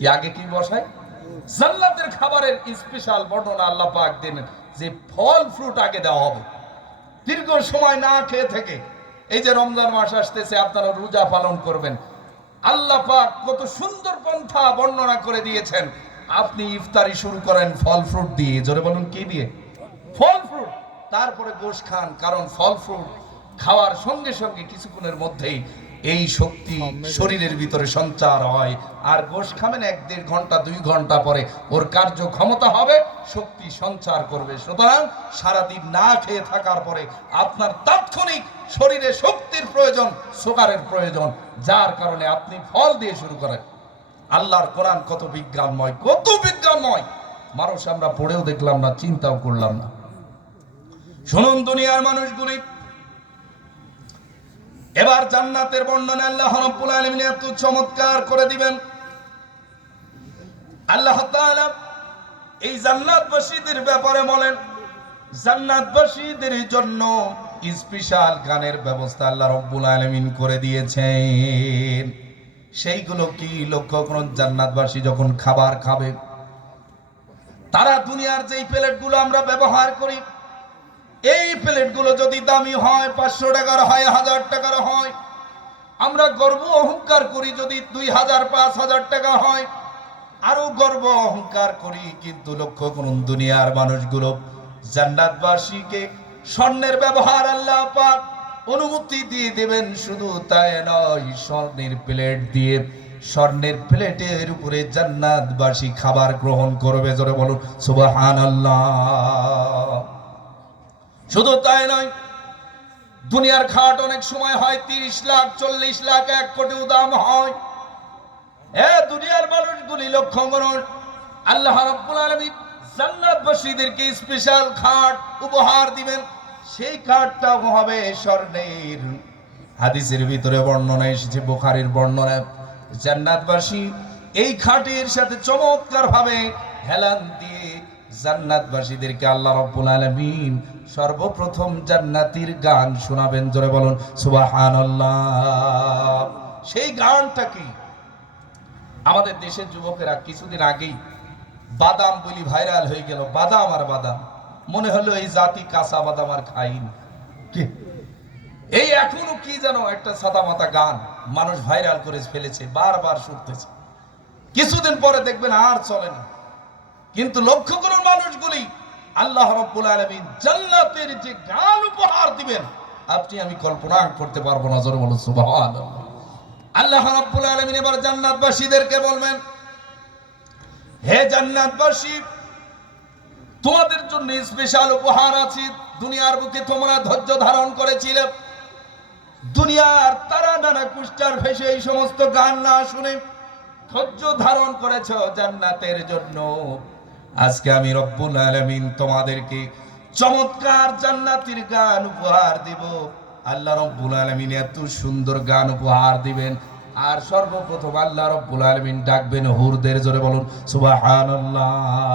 কি আগে কি বসায়? জান্নাতের খাবারের স্পেশাল বর্ণনা আল্লাহ পাক দেন যে ফল ফ্রুট আগে দেওয়া হবে। দীর্ঘ সময় না খেয়ে থেকে এই যে রমজান মাস আসতেছে, আপনারা রোজা পালন করবেন। আল্লাহ পাক কত সুন্দর পন্থা বর্ণনা করে দিয়েছেন। আপনি ইফতারি শুরু করেন, ফল ফ্রুট দিয়ে। জোরে বলুন, কি দিয়ে? ফল ফ্রুট তারপরে গোশ খান, কারণ ফল ফ্রুট খাওয়ার সঙ্গে সঙ্গে কিছুক্ষণের মধ্যেই এই শক্তি শরীরের ভিতরে সঞ্চার হয়। আর গোশ খাবেন এক দেড় ঘণ্টা দুই ঘণ্টা পরে। ওর কার্য ক্ষমতা হবে শক্তি সঞ্চার করবে। সুতরাং সারাদিন না খেয়ে থাকার পরে আপনার তাৎক্ষণিক শরীরে শক্তির প্রয়োজন সুগারের প্রয়োজন যার কারণে আপনি ফল দিয়ে শুরু করেন। আল্লাহর কোরআন কত বিজ্ঞানময় কত বিজ্ঞানময়! মানুষ আমরা পড়েও দেখলাম না চিন্তাও করলাম না। শুনুন দুনিয়ার মানুষগুলি এবার জান্নাতের বর্ণনা আল্লাহ রাব্বুল আলামিন এত চমৎকার করে দিবেন। আল্লাহ তাআলা এই জান্নাতবাসীদের ব্যাপারে বলেন, জান্নাতবাসীদের জন্য স্পেশাল গানের ব্যবস্থা আল্লাহ রাব্বুল আলামিন করে দিয়েছেন। সেইগুলো কি লক্ষ্য করুন, জান্নাতবাসী যখন খাবার খাবে, তারা দুনিয়ার যেই প্লেটগুলো আমরা ব্যবহার করি, এই প্লেটগুলো যদি দামি হয়, পাঁচশো টাকার হয়, হাজার টাকার আমরা গর্ব অহংকার করি যদি দুই হাজার, পাঁচ হাজার টাকা হয়। আরও গর্ব অহংকার করি, কিন্তু লক্ষ্য করুন দুনিয়ার মানুষগুলো জান্নাতবাসীকে স্বর্ণের ব্যবহার আল্লাহ পাক অনুমতি দিয়ে দেবেন, শুধু তাই নয়, স্বর্ণের প্লেট দিয়ে স্বর্ণের প্লেটের উপরে জান্নাতবাসী খাবার গ্রহণ করবে, জোরে বলুন, সুবহানাল্লাহ। শুধু তাই নয় দুনিয়ার খাট অনেক সময় হয়, তিরিশ লাখ, চল্লিশ লাখ, এক কোটি দাম হয়। এ দুনিয়ার মানুষগুলি লক্ষ্য করুন, আল্লাহ রাব্বুল আলামিন জান্নাতবাসীদেরকে স্পেশাল খাট উপহার দিবেন। সেই খাটটা হবে স্বর্ণের। হাদিসের ভিতরে বর্ণনা এসেছে, বুখারীর বর্ণনা। জান্নাতবাসী এই খাটের সাথে চমৎকার ভাবে হেলান দিয়ে জান্নাতবাসীদেরকে আল্লাহ রাব্বুল আলামিন সর্বপ্রথম জান্নাতির গান শোনাবেন। জোরে বলুন, সুবহানাল্লাহ। সেই গানটা কি আমাদের দেশের যুবকেরা কিছুদিন আগেই বাদাম বলি ভাইরাল হয়ে গেল। বাদাম আর বাদাম। মনে হলো এই জাতি কাঁচা বাদাম আর খাইনি কি? এই এখনও কি যেন একটা সাদা মাতা গান মানুষ ভাইরাল করে ফেলেছে, বারবার শুনতেছে। কিছুদিন পরে দেখবেন আর চলে না। কিন্তু লক্ষ্য করুন মানুষগুলি, আল্লাহ রাব্বুল আলামিন জান্নাতের যে গান উপহার দিবেন, আপনি আমি কল্পনা করতে পারব না, জোরে বলুন আল্লাহ রাব্বুল আলামিন এবার জান্নাতবাসীদেরকে বলবেন, হে জান্নাতবাসী, তোমাদের জন্য স্পেশাল উপহার আছে, দুনিয়ার বুকে তোমরা ধৈর্য ধারণ করেছিলে। দুনিয়ার তারা নানা কুষ্টার ভেসে এই সমস্ত গান না শুনে ধৈর্য ধারণ করেছ জান্নাতের জন্য। আজকে আমি রব্বুল আলমিন তোমাদেরকে চমৎকার জান্নাতির গান উপহার দিব। আল্লাহ রব্বুল আলমিন এত সুন্দর গান উপহার দিবেন। আর সর্বপ্রথম আল্লাহ রব্বুল আলমিন ডাকবেন হুরদের জোরে বলুন, সুবহানাল্লাহ।